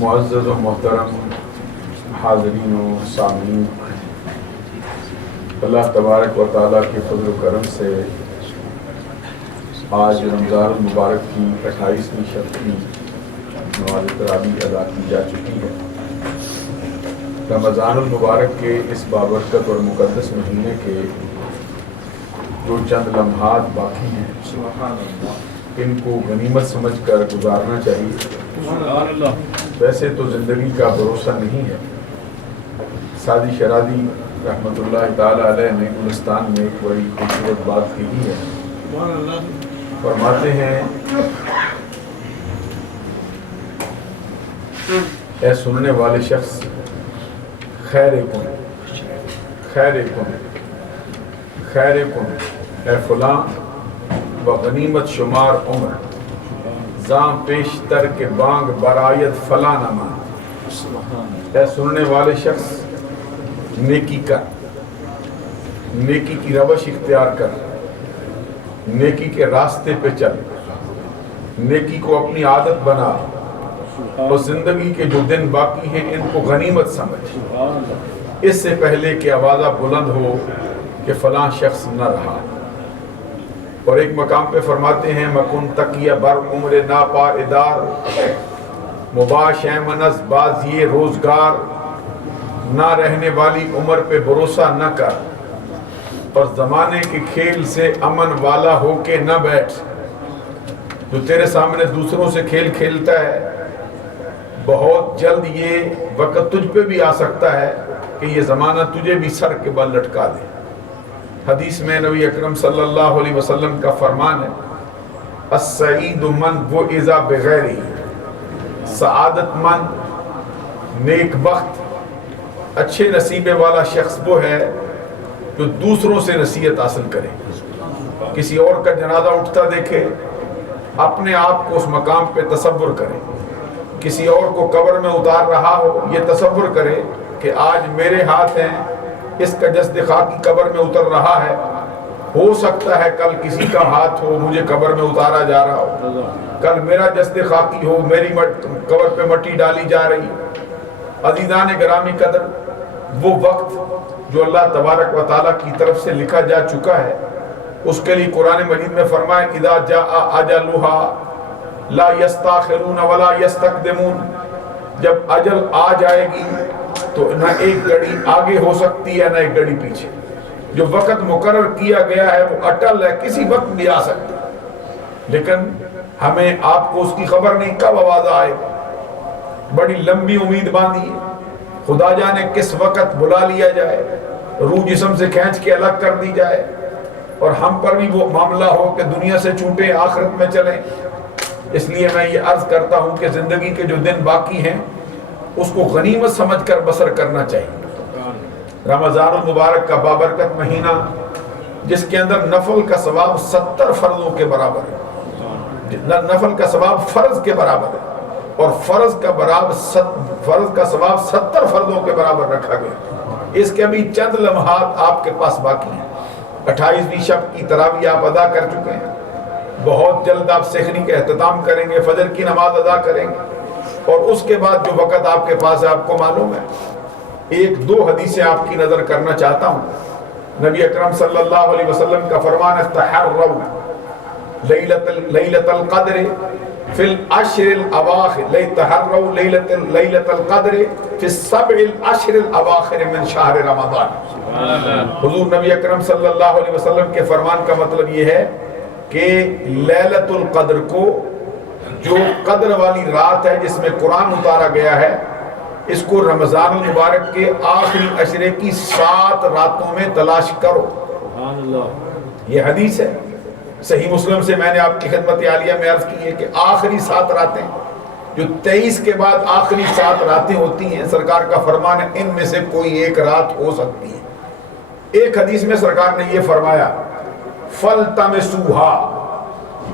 معزز و محترم حاضرین و سامعین، اللہ تبارک و تعالیٰ کے فضل و کرم سے آج رمضان المبارک کی 28ویں شب کی نماز تراویح ادا کی جا چکی ہے۔ رمضان المبارک کے اس بابرکت اور مقدس مہینے کے جو چند لمحات باقی ہیں ان کو غنیمت سمجھ کر گزارنا چاہیے۔ ویسے تو زندگی کا بھروسہ نہیں ہے۔ سعدی شرادی رحمۃ اللہ تعالی علیہ نے گلستان میں ایک بڑی خوبصورت بات کہی ہے۔ فرماتے ہیں، اے سننے والے شخص، خیر کن خیر کن خیر کن، اے فلاں و غنیمت شمار عمر، زاں پیشتر کے بانگ برایت فلاں نمان۔ اے سننے والے شخص، نیکی کر، نیکی کی روش اختیار کر، نیکی کے راستے پہ چل، نیکی کو اپنی عادت بنا، اور زندگی کے جو دن باقی ہیں ان کو غنیمت سمجھ، اس سے پہلے کہ آوازہ بلند ہو کہ فلاں شخص نہ رہا۔ اور ایک مقام پہ فرماتے ہیں، مکن تقیہ بر عمر ناپا ادار، مباش منز بازی روزگار، نہ رہنے والی عمر پہ بھروسہ نہ کر، اور زمانے کے کھیل سے امن والا ہو کے نہ بیٹھ۔ جو تیرے سامنے دوسروں سے کھیل کھیلتا ہے، بہت جلد یہ وقت تجھ پہ بھی آ سکتا ہے کہ یہ زمانہ تجھے بھی سر کے بل لٹکا دے۔ حدیث میں نبی اکرم صلی اللہ علیہ وسلم کا فرمان ہے، السعید من وعظ بغیرہ، سعادت مند، نیک بخت، اچھے نصیبے والا شخص وہ ہے جو دوسروں سے نصیحت حاصل کرے۔ کسی اور کا جنازہ اٹھتا دیکھے، اپنے آپ کو اس مقام پہ تصور کرے۔ کسی اور کو قبر میں اتار رہا ہو، یہ تصور کرے کہ آج میرے ہاتھ ہیں، اس کا جسد خاکی قبر میں اتر رہا ہے، ہو سکتا ہے کل کسی کا ہاتھ ہو، مجھے قبر میں اتارا جا رہا ہو، کل میرا جسد خاکی ہو، میری قبر پہ مٹی ڈالی جا رہی۔ عزیزان گرامی قدر، وہ وقت جو اللہ تبارک و تعالیٰ کی طرف سے لکھا جا چکا ہے، اس کے لیے قرآن مجید میں فرمایا، اذا جاء اجلها لا یستاخرون ولا یستقدمون، جب اجل آ جائے گی تو نہ ایک گھڑی آگے ہو سکتی ہے نہ ایک گھڑی پیچھے۔ جو وقت مقرر کیا گیا ہے وہ اٹل ہے، کسی وقت بھی آ سکتا ہے، لیکن ہمیں آپ کو اس کی خبر نہیں کب آواز آئے۔ بڑی لمبی امید باندھی ہے، خدا جانے کس وقت بلا لیا جائے، روح جسم سے کھینچ کے الگ کر دی جائے، اور ہم پر بھی وہ معاملہ ہو کہ دنیا سے چھوٹے آخرت میں چلیں۔ اس لیے میں یہ عرض کرتا ہوں کہ زندگی کے جو دن باقی ہیں اس کو غنیمت سمجھ کر بسر کرنا چاہیے۔ رمضان المبارک کا بابرکت مہینہ، جس کے اندر نفل کا ثواب 70 فرضوں کے برابر ہے، نفل کا ثواب فرض کے برابر ہے، اور فرض کا ثواب 70 فرضوں کے برابر رکھا گیا۔ اس کے ابھی چند لمحات آپ کے پاس باقی ہیں۔ 28ویں شب کی تراویح آپ ادا کر چکے ہیں، بہت جلد آپ سحری کا اہتمام کریں گے، فجر کی نماز ادا کریں گے، اور اس کے بعد جو وقت آپ کے پاس ہے آپ کو معلوم ہے۔ ایک دو حدیثیں آپ کی نظر کرنا چاہتا ہوں۔ نبی اکرم صلی اللہ علیہ وسلم کا فرمان ہے، تحروا لیلۃ القدر فی العشر الاواخر، تحروا لیلۃ القدر فی السبع العشر الاواخر من شہر رمضان۔ حضور نبی اکرم صلی اللہ علیہ وسلم کے فرمان کا مطلب یہ ہے کہ لیلۃ القدر کو، جو قدر والی رات ہے جس میں قرآن اتارا گیا ہے، اس کو رمضان المبارک کے آخری عشرے کی 7 راتوں میں تلاش کرو۔ یہ حدیث ہے صحیح مسلم سے، میں نے آپ کی خدمت عالیہ میں عرض کی ہے کہ آخری 7 راتیں، جو 23 کے بعد آخری 7 راتیں ہوتی ہیں، سرکار کا فرمان ہے ان میں سے کوئی ایک رات ہو سکتی ہے۔ ایک حدیث میں سرکار نے یہ فرمایا، فَلْتَمِسُوهَا،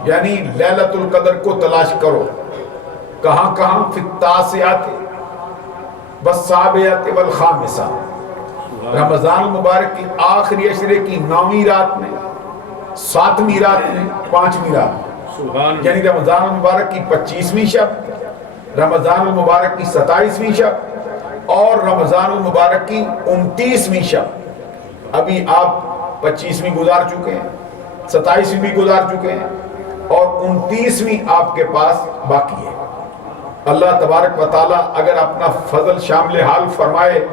یعنی لیلۃ القدر کو تلاش کرو۔ کہاں کہاں؟ فی التاسعۃ والسابعۃ والخامسہ، رمضان المبارک کی آخری عشرے کی 9ویں رات میں، 7ویں رات میں، 5ویں رات میں، یعنی رمضان المبارک کی 25ویں شب، رمضان المبارک کی 27ویں شب اور رمضان المبارک کی 29ویں شب. ابھی آپ 25ویں گزار چکے ہیں، 27ویں بھی گزار چکے ہیں اور 29ویں آپ کے پاس باقی ہے. اللہ تبارک و تعالیٰ اگر اپنا فضل شامل حال فرمائے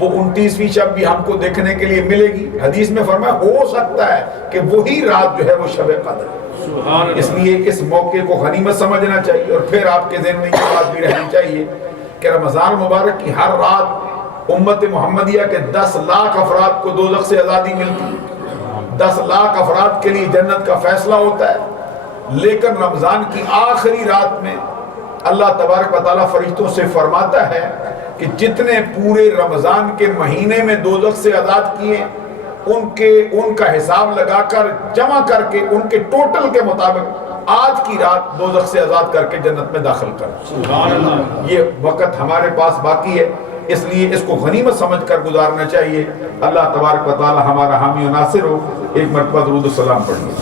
وہ 29ویں شب بھی ہم کو دیکھنے کے لیے ملے گی. حدیث میں فرمایا ہو سکتا ہے کہ وہی رات جو ہے وہ شب قدر ہے. اس لیے اس موقع کو غنیمت سمجھنا چاہیے. اور پھر آپ کے ذہن میں یہ بات بھی رہنی چاہیے کہ رمضان مبارک کی ہر رات امت محمدیہ کے 10 لاکھ افراد کو دوزخ سے آزادی ملتی ہے، 10 لاکھ افراد کے لیے جنت کا فیصلہ ہوتا ہے. لیکن رمضان کی آخری رات میں اللہ تبارک و تعالیٰ فرشتوں سے فرماتا ہے کہ جتنے پورے رمضان کے مہینے میں دوزخ سے آزاد کیے ان کا حساب لگا کر جمع کر کے ان کے ٹوٹل کے مطابق آج کی رات دوزخ سے آزاد کر کے جنت میں داخل کر. یہ وقت ہمارے پاس باقی ہے، اس لیے اس کو غنیمت سمجھ کر گزارنا چاہیے. اللہ تبارک و تعالی ہمارا حامی و ناصر ہو. ایک مرتبہ درود و سلام پڑھیے.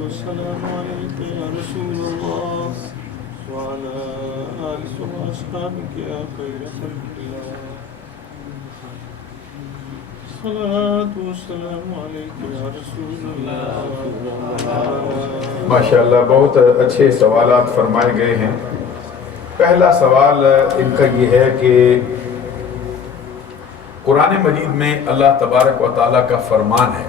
والسلام عليك يا رسول الله وعلى آلك وأصحابك يا خير خلق الله. الصلاة والسلام عليك يا رسول الله. ماشاءاللہ بہت اچھے سوالات فرمائے گئے ہیں. پہلا سوال ان کا یہ ہے کہ قرآن مجید میں اللہ تبارک و تعالیٰ کا فرمان ہے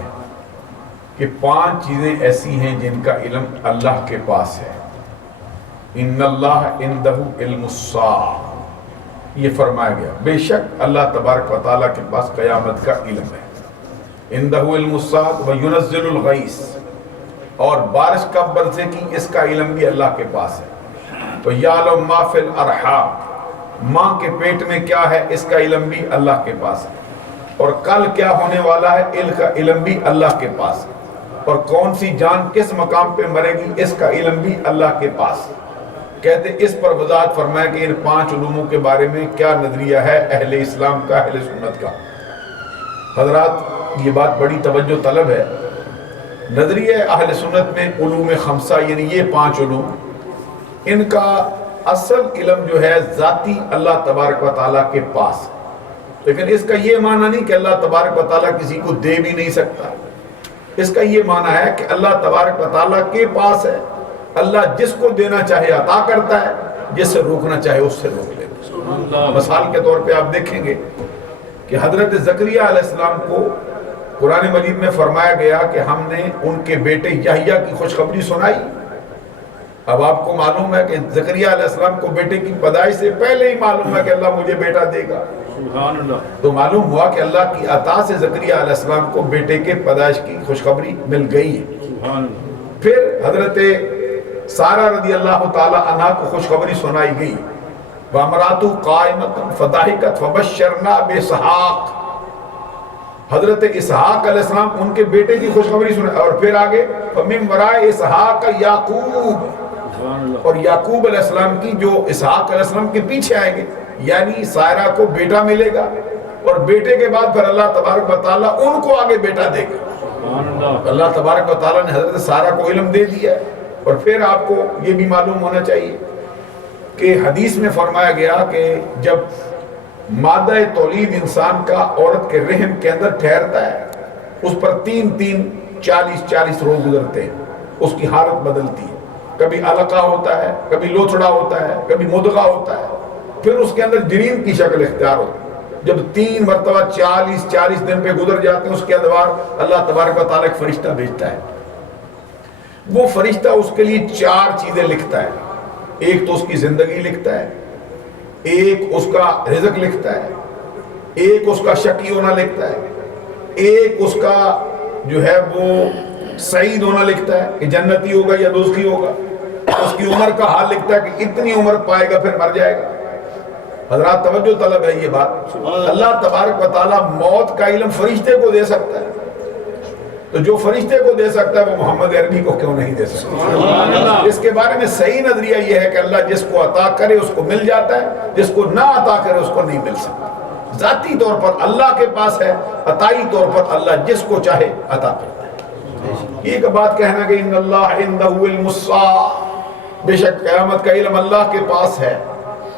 کہ 5 چیزیں ایسی ہیں جن کا علم اللہ کے پاس ہے. ان اللہ عندہ علم الساعہ، یہ فرمایا گیا بے شک اللہ تبارک و تعالیٰ کے پاس قیامت کا علم ہے. عندہ علم الساعہ وینزل الغیث، اور بارش کب برسے گی اس کا علم بھی اللہ کے پاس ہے. ویعلم ما فی الارحام، ماں کے پیٹ میں کیا ہے اس کا علم بھی اللہ کے پاس ہے. اور کل کیا ہونے والا ہے اس کا علم بھی اللہ کے پاس ہے. اور کون سی جان کس مقام پہ مرے گی اس کا علم بھی اللہ کے پاس. کہتے اس پر وضاحت فرمایا کہ ان 5 علوموں کے بارے میں کیا نظریہ ہے اہل اسلام کا، اہل سنت کا. حضرات یہ بات بڑی توجہ طلب ہے. نظریہ اہل سنت میں علوم 5 یعنی یہ 5 علوم، ان کا اصل علم جو ہے ذاتی اللہ تبارک و تعالیٰ کے پاس. لیکن اس کا یہ معنی نہیں کہ اللہ تبارک و تعالیٰ کسی کو دے بھی نہیں سکتا. اس کا یہ معنی ہے کہ اللہ تبارک و تعالیٰ کے پاس ہے. اللہ جس کو دینا چاہے عطا کرتا ہے، جس سے روکنا چاہے اس سے روک لیتا ہے. مثال کے طور پہ آپ دیکھیں گے کہ حضرت زکریا علیہ السلام کو قرآن مجید میں فرمایا گیا کہ ہم نے ان کے بیٹے یحییٰ کی خوشخبری سنائی. اب آپ کو معلوم ہے کہ زکریا علیہ السلام کو بیٹے کی پیدائش سے پہلے ہی معلوم ہے کہ اللہ مجھے بیٹا دے گا. تو معلوم ہوا کہ اللہ کی عطا سے زکریا علیہ السلام کو بیٹے کے پیدائش کی خوشخبری مل گئی ہے. پھر حضرت سارہ رضی اللہ تعالی عنہ کو خوشخبری سنائی گئی. وامراتُ قائمۃ فضحکت فبشرنا باسحاق، حضرت اسحاق علیہ السلام ان کے بیٹے کی خوشخبری سنائی. اور پھر آگے فمن وراء اسحاق یعقوب، اور یعقوب علیہ السلام کی جو اسحاق علیہ السلام کے پیچھے آئیں گے، یعنی سائرہ کو بیٹا ملے گا اور بیٹے کے بعد پھر اللہ تبارک و تعالیٰ ان کو آگے بیٹا دے گا. اللہ تبارک و تعالیٰ نے حضرت سارہ کو علم دے دیا ہے. اور پھر آپ کو یہ بھی معلوم ہونا چاہیے کہ حدیث میں فرمایا گیا کہ جب مادہ تولید انسان کا عورت کے رحم کے اندر ٹھہرتا ہے، اس پر 40 روز گزرتے ہیں، اس کی حالت بدلتی ہے. کبھی علقہ ہوتا ہے، کبھی لوتھڑا ہوتا ہے، کبھی مدغہ ہوتا ہے، پھر اس کے اندر جنین کی شکل اختیار ہوتی ہے. جب 3 مرتبہ 40 دن پہ گزر جاتے ہیں، اس کے ادوار اللہ تبارک و تعالیٰ ایک فرشتہ بھیجتا ہے. وہ فرشتہ اس کے لیے 4 چیزیں لکھتا ہے. ایک تو اس کی زندگی لکھتا ہے، ایک اس کا رزق لکھتا ہے، ایک اس کا شقی ہونا لکھتا ہے، ایک اس کا جو ہے وہ سعید ہونا لکھتا ہے کہ جنتی ہوگا یا دوزخی ہوگا. اس کی عمر کا حال لکھتا ہے کہ اتنی عمر پائے گا پھر مر جائے گا. حضرات توجہ طلب ہے یہ بات. اللہ تبارک و تعالیٰ موت کا علم فرشتے کو دے سکتا ہے، تو جو فرشتے کو دے سکتا ہے وہ محمد عربی کو کیوں نہیں دے سکتا؟ اس کے بارے میں صحیح نظریہ یہ ہے کہ اللہ جس کو عطا کرے اس کو مل جاتا ہے، جس کو نہ عطا کرے اس کو نہیں مل سکتا۔ ذاتی طور پر اللہ کے پاس ہے، عطائی طور پر اللہ جس کو چاہے عطا کرتا ہے۔ یہ بات کہنا کہ ان اللہ عندہ علم الساعہ، بے شک قیامت کا علم اللہ کے پاس ہے،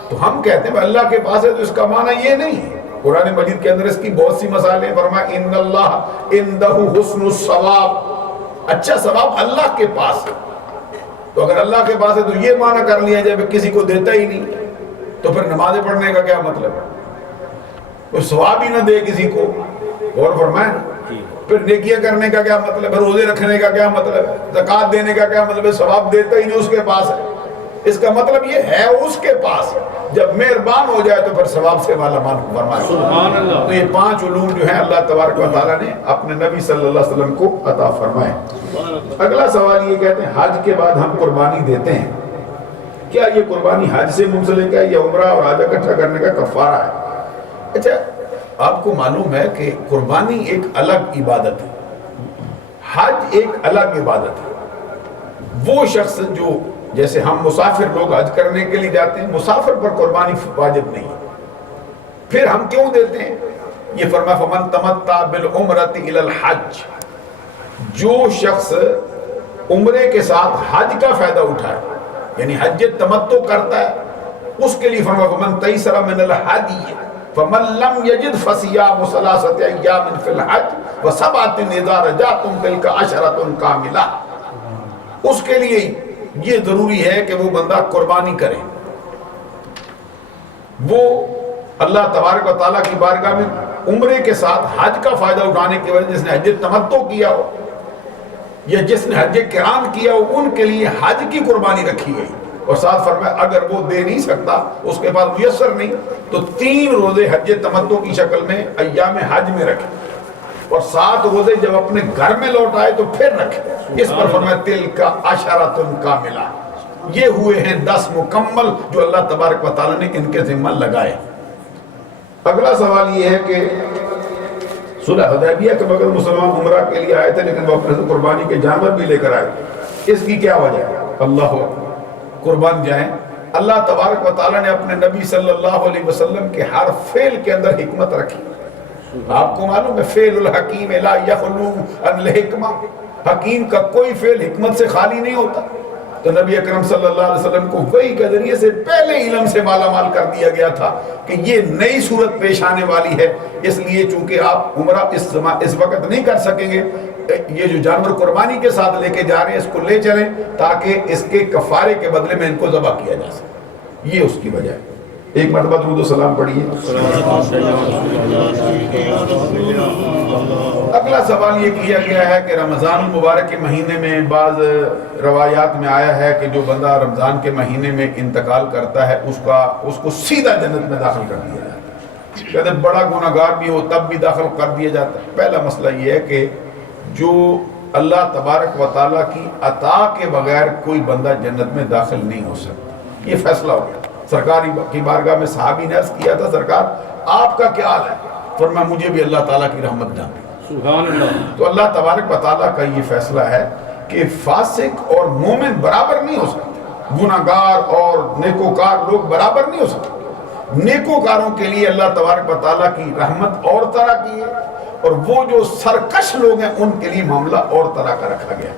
تو ہم کہتے ہیں اللہ کے پاس ہے تو اس کا معنی یہ نہیں ہے۔ قرآن مجید کے اندر اس کی بہت سی مثالیں فرمایا ان اللہ عندہ حسن الثواب، اچھا ثواب اللہ کے پاس ہے۔ تو اگر اللہ کے پاس ہے تو یہ معنی کر لیا جائے کہ کسی کو دیتا ہی نہیں، تو پھر نمازیں پڑھنے کا کیا مطلب ہے؟ کوئی ثواب ہی نہ دے کسی کو، اور فرمائے نا، پھر نیکیاں کرنے کا کیا مطلب ہے؟ روزے رکھنے کا کیا مطلب ہے؟ زکوٰۃ دینے کا کیا مطلب ہے؟ ثواب دیتا ہی نہیں اس کے پاس ہے۔ اس کا مطلب یہ ہے اس کے پاس، جب مہربان ہو جائے تو پھر ثواب سے مالا مال فرمائے۔ سبحان اللہ۔ تو یہ 5 علوم جو ہیں اللہ تبارک و تعالیٰ نے اپنے نبی صلی اللہ علیہ وسلم کو عطا فرمائے۔ اگلا سوال یہ کہتے ہیں حج کے بعد ہم قربانی دیتے ہیں، کیا یہ قربانی حج سے منسلک ہے یا عمرہ اور حج اکٹھا کرنے کا کفارہ ہے؟ اچھا، آپ کو معلوم ہے کہ قربانی ایک الگ عبادت ہے، حج ایک الگ عبادت ہے۔ وہ شخص جو، جیسے ہم مسافر لوگ حج کرنے کے لیے جاتے ہیں، مسافر پر قربانی واجب نہیں ہے، پھر ہم کیوں دیتے ہیں؟ یہ فرمایا فمن تمتع بالعمرۃ الی الحج، جو شخص عمرے کے ساتھ حج کا فائدہ اٹھائے، یعنی حج تمتع کرتا ہے، اس کے لیے فرمایا فمن تیسر من الحدی فمن لم یجد فصیام ثلاثۃ ایام فی الحج وسبعۃ اذا رجعتم تلک عشرۃ کاملہ۔ اس کے لیے یہ ضروری ہے کہ وہ بندہ قربانی کرے، وہ اللہ تبارک و تعالیٰ کی بارگاہ میں عمرے کے ساتھ حج کا فائدہ اٹھانے کی وجہ، جس نے حج تمتع کیا ہو یا جس نے حج قران کیا ہو، ان کے لیے حج کی قربانی رکھی گئی۔ اور ساتھ فرمایا اگر وہ دے نہیں سکتا، اس کے پاس میسر نہیں، تو 3 روزے حج تمتع کی شکل میں ایام حج میں رکھے، اور 7 روزے جب اپنے گھر میں لوٹ آئے تو پھر رکھے۔ اس پر فرمایا تلک عشرۃ کاملہ، یہ ہوئے ہیں 10 مکمل جو اللہ تبارک و تعالیٰ نے ان کے ذمہ لگائے۔ اگلا سوال یہ ہے کہ صلح حدیبیہ کے بغیر مسلمان عمرہ کے لیے آئے تھے لیکن وہ اپنے قربانی کے جانور بھی لے کر آئے، اس کی کیا وجہ ہے؟ اللہ قربان جائیں۔ اللہ تبارک و تعالیٰ نے اپنے نبی صلی اللہ علیہ وسلم کے ہر فعل کے اندر حکمت رکھی۔ آپ کو معلوم ہے فعل الحکیم لا یخلو عن الحکمہ، حکیم کا کوئی فعل حکمت سے خالی نہیں ہوتا۔ تو نبی اکرم صلی اللہ علیہ وسلم کو وحی کے ذریعے سے پہلے علم سے مالا مال کر دیا گیا تھا کہ یہ نئی صورت پیش آنے والی ہے، اس لیے چونکہ آپ عمرہ اس وقت نہیں کر سکیں گے، یہ جو جانور قربانی کے ساتھ لے کے جا رہے ہیں اس کو لے چلیں تاکہ اس کے کفارے کے بدلے میں ان کو ذبح کیا جا سکے، یہ اس کی وجہ ہے۔ ایک مرتبہ درود و سلام پڑھیے۔ اگلا سوال یہ کیا گیا ہے کہ رمضان المبارک کے مہینے میں بعض روایات میں آیا ہے کہ جو بندہ رمضان کے مہینے میں انتقال کرتا ہے اس کو سیدھا جنت میں داخل کر دیا جاتا ہے، کہتے ہیں بڑا گناہگار بھی ہو تب بھی داخل کر دیا جاتا ہے۔ پہلا مسئلہ یہ ہے کہ جو اللہ تبارک و تعالیٰ کی عطا کے بغیر کوئی بندہ جنت میں داخل نہیں ہو سکتا، یہ فیصلہ ہو گیا۔ سرکار کی بارگاہ میں صحابی نے عرض کیا تھا سرکار آپ کا کیا حال ہے؟ فرمایا مجھے بھی اللہ تعالیٰ کی رحمت جانتی۔ سبحان اللہ۔ تو اللہ تبارک و تعالیٰ کا یہ فیصلہ ہے کہ فاسق اور مومن برابر نہیں ہو سکتے، گناہگار اور نیکوکار لوگ برابر نہیں ہو سکتے۔ نیکوکاروں کے لیے اللہ تبارک و تعالیٰ کی رحمت اور طرح کی ہے، اور وہ جو سرکش لوگ ہیں ان کے لیے معاملہ اور طرح کا رکھا گیا۔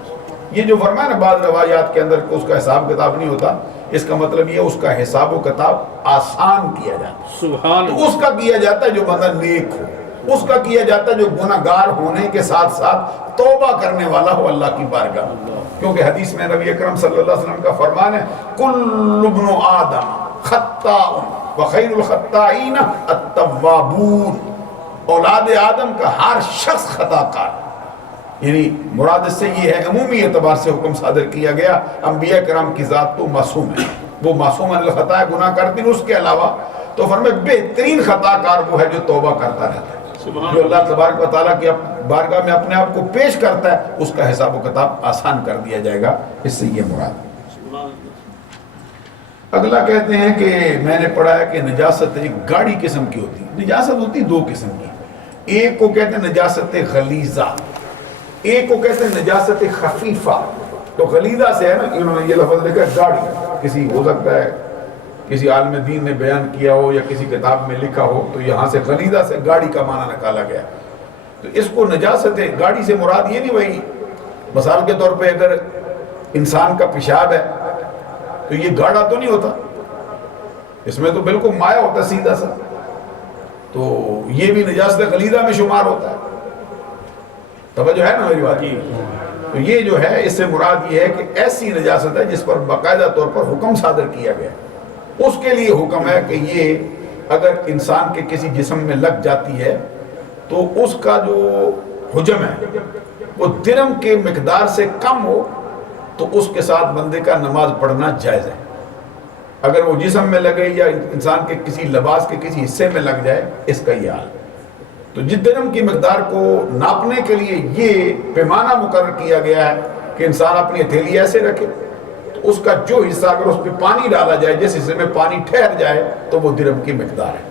یہ جو فرمایا نا بعض روایات کے اندر اس کا حساب کتاب نہیں ہوتا، اس کا مطلب یہ اس کا حساب و کتاب آسان کیا جاتا ہے۔ سبحان اللہ۔ تو اس کا کیا جاتا ہے جو بندہ نیک ہو، اس کا کیا جاتا ہے جو گناہگار ہونے کے ساتھ ساتھ توبہ کرنے والا ہو اللہ کی بارگاہ، کیونکہ حدیث میں نبی اکرم صلی اللہ علیہ وسلم کا فرمان ہے کل ابن آدم خطاء وخیر الخطائین التوابون، اولاد آدم کا ہر شخص خطا کار، یعنی مراد سے یہ ہے عمومی اعتبار سے حکم صادر کیا گیا۔ انبیاء کرام کی ذات تو معصوم ہے، وہ معصوم الخطا ہے، گناہ کرتے ہیں، اس کے علاوہ تو فرمائے بہترین خطا کار وہ ہے جو توبہ کرتا رہتا ہے، جو اللہ تبارک و تعالیٰ کی بارگاہ میں اپنے آپ کو پیش کرتا ہے، اس کا حساب و کتاب آسان کر دیا جائے گا، اس سے یہ مراد۔ اگلا کہتے ہیں کہ میں نے پڑھا ہے کہ نجاست ایک گاڑی قسم کی ہوتی ہے۔ نجاست ہوتی 2 قسم کی، ایک کو کہتے ہیں نجاست غلیظہ، ایک کو کہتے ہیں نجاست خفیفہ، تو غلیظہ سے ہے نا، انہوں نے یہ لفظ لکھا ہے گاڑی، کسی ہو سکتا ہے کسی عالم دین نے بیان کیا ہو یا کسی کتاب میں لکھا ہو، تو یہاں سے غلیظہ سے گاڑی کا معنی نکالا گیا. تو اس کو نجاست گاڑی سے مراد یہ نہیں بھائی، مثال کے طور پہ اگر انسان کا پیشاب ہے تو یہ گاڑا تو نہیں ہوتا، اس میں تو بالکل مائع ہوتا ہے سیدھا سا، تو یہ بھی نجاست غلیظہ میں شمار ہوتا ہے. توجہ ہے نا میری بات؟ تو یہ جو ہے اس سے مراد یہ ہے کہ ایسی نجاست ہے جس پر باقاعدہ طور پر حکم صادر کیا گیا، اس کے لیے حکم ہے کہ یہ اگر انسان کے کسی جسم میں لگ جاتی ہے تو اس کا جو حجم ہے وہ درم کے مقدار سے کم ہو تو اس کے ساتھ بندے کا نماز پڑھنا جائز ہے. اگر وہ جسم میں لگے یا انسان کے کسی لباس کے کسی حصے میں لگ جائے، اس کا یہ حال. تو جس درم کی مقدار کو ناپنے کے لیے یہ پیمانہ مقرر کیا گیا ہے کہ انسان اپنی ہتھیلی ایسے رکھے، تو اس کا جو حصہ اگر اس پہ پانی ڈالا جائے، جس حصے میں پانی ٹھہر جائے تو وہ درم کی مقدار ہے.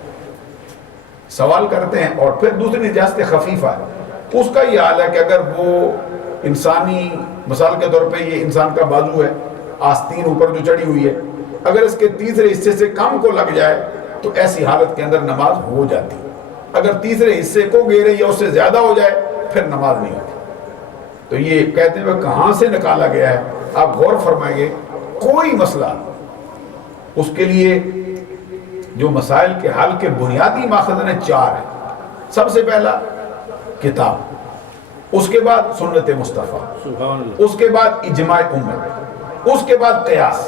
سوال کرتے ہیں. اور پھر دوسری نجاست خفیفہ ہے، اس کا یہ حال ہے کہ اگر وہ انسانی، مثال کے طور پہ یہ انسان کا بازو ہے، آستین اوپر جو چڑھی ہوئی ہے، اگر اس کے تیسرے حصے سے کم کو لگ جائے تو ایسی حالت کے اندر نماز ہو جاتی. اگر تیسرے حصے کو گھیرے یا اس سے زیادہ ہو جائے پھر نماز نہیں ہوتی. تو یہ کہتے ہیں کہاں سے نکالا گیا ہے؟ آپ غور فرمائیں گے، کوئی مسئلہ اس کے لیے جو مسائل کے حل کے بنیادی ماخذ ہیں 4 ہیں. سب سے پہلا کتاب، اس کے بعد سنت مصطفیٰ، اس کے بعد اجماع امت، اس کے بعد قیاس.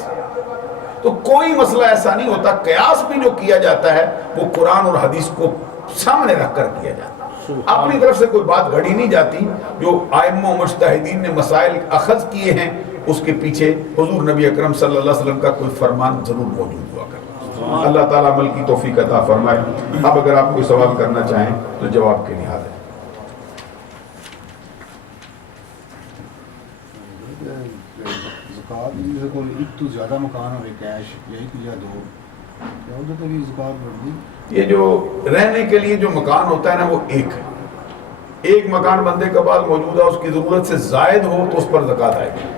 تو کوئی مسئلہ ایسا نہیں ہوتا، قیاس بھی جو کیا جاتا ہے وہ قرآن اور حدیث کو سامنے رکھ کر کیا جاتا ہے. اپنی طرف سے کوئی بات گھڑی نہیں جاتی. جو ائمہ و مجتہدین نے مسائل اخذ کیے ہیں اس کے پیچھے حضور نبی اکرم صلی اللہ علیہ وسلم کا کوئی فرمان ضرور موجود ہوا کرتا. اللہ تعالیٰ عمل کی توفیق عطا فرمائے. اب اگر آپ کوئی سوال کرنا چاہیں تو جواب کے لیے حاضر. ایک تو زیادہ مکان ہو کیش یا ایک یا 2 ادھر تو بھی زکات بڑھتی. یہ جو رہنے کے لیے جو مکان ہوتا ہے نا وہ ایک ہے. ایک مکان بندے کے پاس موجود ہے، اس کی ضرورت سے زائد ہو تو اس پر زکات آئے گی،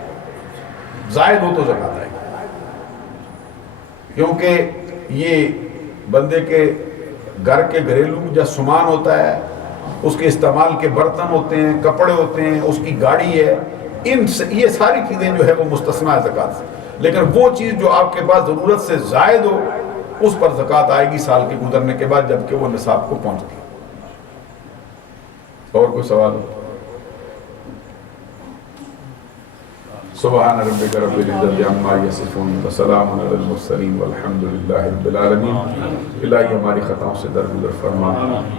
زائد ہو تو زکات آئے گی. کیونکہ یہ بندے کے گھر کے گھریلو جو سامان ہوتا ہے، اس کے استعمال کے برتن ہوتے ہیں، کپڑے ہوتے ہیں، اس کی گاڑی ہے، یہ ساری چیزیں جو ہے وہ مستثنیٰ ہے زکات سے. لیکن وہ چیز جو آپ کے پاس ضرورت سے زائد ہو اس پر زکات آئے گی سال کے گزرنے کے بعد، جبکہ وہ نصاب کو پہنچتی. اور کوئی سوال ہو؟ سبحان ربک رب العزت عما یصفون وسلام علی المرسلین والحمد للہ رب العالمین. الہی ہماری خطاؤں سے درگزر فرما،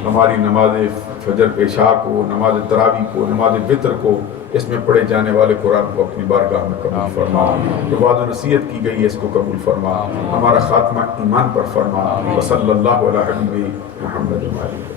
ہماری نماز فجر عشاء کو، نماز تراویح کو، نماز وتر کو، اس میں پڑھے جانے والے قرآن کو اپنی بارگاہ میں قبول فرما. جو وعد و نصیحت کی گئی ہے اس کو قبول فرما. ہمارا خاتمہ ایمان پر فرما. وصلی اللہ علی حبیب محمد.